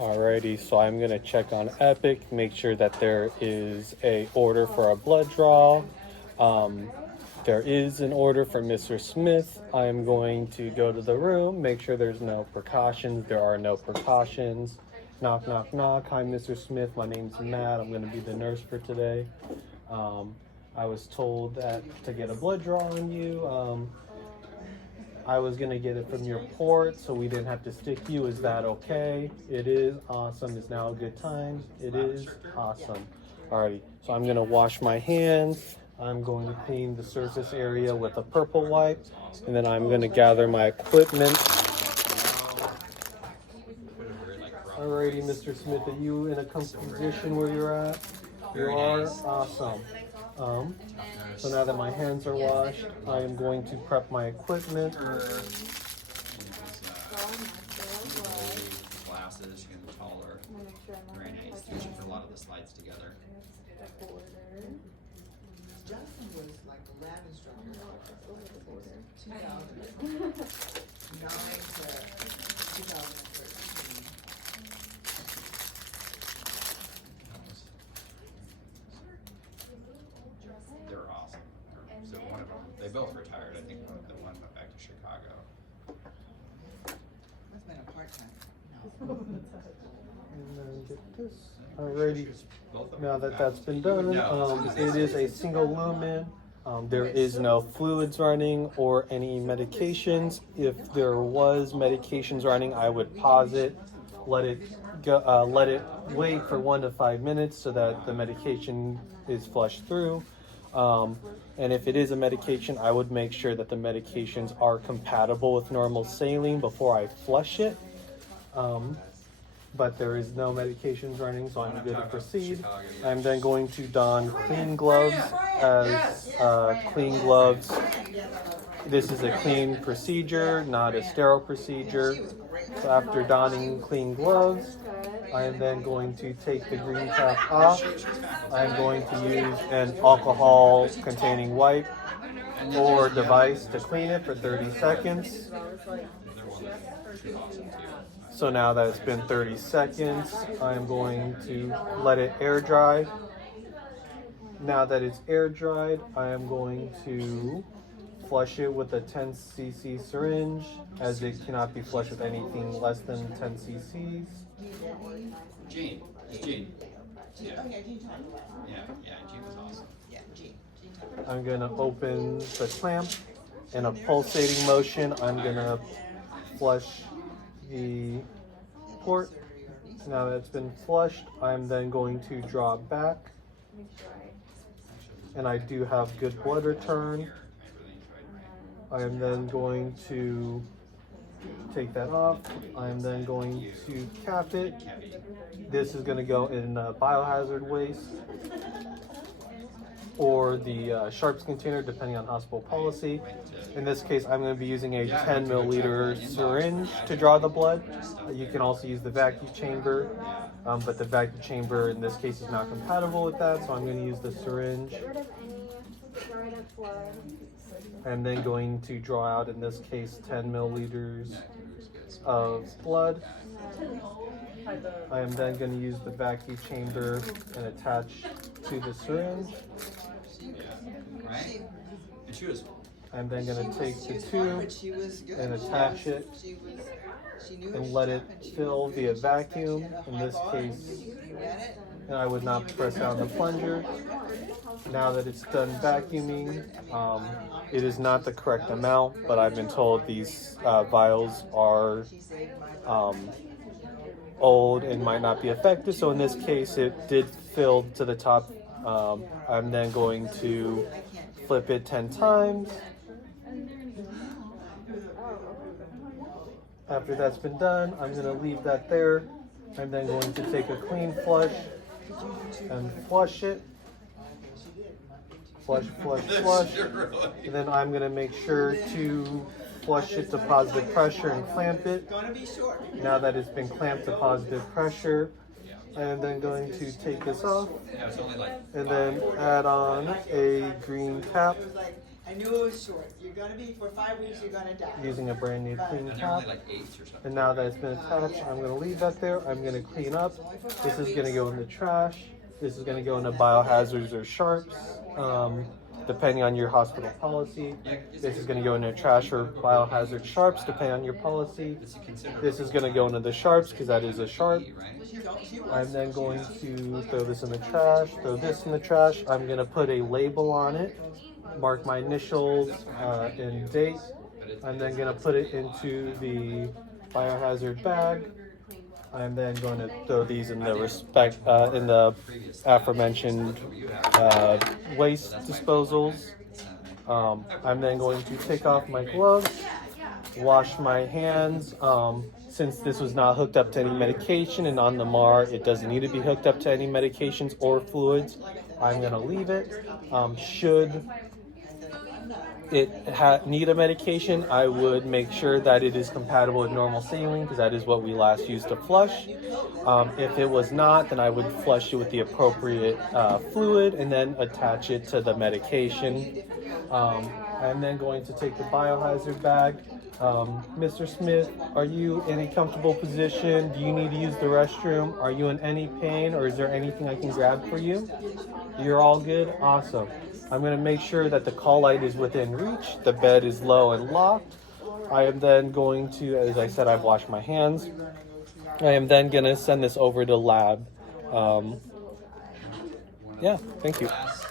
Alrighty, so I'm gonna check on Epic, make sure that there is a order for a blood draw. There is an order for Mr. Smith. I am going to go to the room, make sure there's no precautions. There are no precautions. Knock, knock, knock. Hi, Mr. Smith. My name's Matt. I'm gonna be the nurse for today. I was told that to get a blood draw on you. I was gonna get it from your port, so we didn't have to stick you. Is that okay? It is awesome. Is now a good time? It is awesome. Alrighty, so I'm gonna wash my hands. I'm going to clean the surface area with a purple wipe, and then I'm gonna gather my equipment. Alrighty, Mr. Smith, are you in a comfortable position where you're at? You are? Awesome. So now that my hands are washed, I am going to prep my equipment. Glasses, she can be taller. Very nice. She put a lot of the slides together. Justin was like the lab instructor. 2009 to 2013. They're awesome. So one of them, they both retired. I think the one went back to Chicago. Must've been a part-time. And then get this. Alrighty. Both of them Now went that back. that's been You would done, know. it is a single lumen. There is no fluids running or any medications. If there was medications running, I would pause it, let it go, let it wait for 1 to 5 minutes so that the medication is flushed through. And if it is a medication, I would make sure that the medications are compatible with normal saline before I flush it. But there is no medications running, so I'm good to proceed. I'm then going to don clean gloves as clean gloves. This is a clean procedure, not a sterile procedure. So after donning clean gloves, I am then going to take the green cap off. I'm going to use an alcohol containing wipe or device to clean it for 30 seconds. So now that it's been 30 seconds, I'm going to let it air dry. Now that it's air dried, I am going to flush it with a 10 cc syringe, as it cannot be flushed with anything less than 10 cc's. Gene. It's Gene. Yeah. Oh, yeah, Gene talked about it. Yeah, Gene was awesome. Yeah, Gene talked about I'm gonna open the clamp in a pulsating motion. I'm gonna flush the port. Now that it's been flushed, I'm then going to draw it back. And I do have good blood return. I am then going to take that off. I am then going to cap it. This is going to go in biohazard waste or the sharps container, depending on hospital policy. In this case, I'm going to be using a 10 milliliter syringe to draw the blood. You can also use the vacuum chamber, but the vacuum chamber in this case is not compatible with that, so I'm going to use the syringe. I'm then going to draw out, in this case, 10 milliliters of blood. I am then going to use the vacuum chamber and attach to the syringe. Right? And she was. I'm then going to take the smart, tube but she was good. and attach it She knew and her let stuff, it and she fill knew via her stuff. She vacuum. had a In high this bar, case, you read it. and I would not press down the plunger. Now that it's done vacuuming, it is not the correct amount, but I've been told these vials are old and might not be effective. So in this case, it did fill to the top. I'm then going to flip it 10 times. After that's been done, I'm going to leave that there. I'm then going to take a clean flush and flush it. Flush, flush, flush. And then I'm going to make sure to flush it to positive pressure and clamp it. Now that it's been clamped to positive pressure, I am then going to take this off Yeah, it's only like and then add on a green cap I knew it was short. You're gonna be, for 5 weeks, you're gonna die. Using a brand new clean And they're cap. only like 8s or something. And now that it's been attached, I'm gonna leave that there. I'm gonna clean up. This is gonna go in the trash. This is gonna go into biohazards or sharps, depending on your hospital policy. This is gonna go into trash or biohazard sharps, depending on your policy. Does he consider This is gonna go into the sharps because that is a sharp. right? I'm then going to throw this in the trash, throw this in the trash. I'm gonna put a label on it, mark my initials and date. I'm then gonna put it into the biohazard bag. I'm then going to throw these in the in the aforementioned waste disposals. I'm then going to take off my gloves, wash my hands. Since this was not hooked up to any medication and on the MAR, it doesn't need to be hooked up to any medications or fluids. I'm gonna leave it. Should it need a medication, I would make sure that it is compatible with normal saline because that is what we last used to flush. If it was not, then I would flush it with the appropriate fluid and then attach it to the medication. I'm then going to take the biohazard bag. Mr. Smith, are you in a comfortable position? Do you need to use the restroom? Are you in any pain or is there anything I can grab for you? You're all good? Awesome. I'm going to make sure that the call light is within reach, the bed is low and locked. I am then going to, as I said, I've washed my hands. I am then going to send this over to lab. Yeah, thank you. Last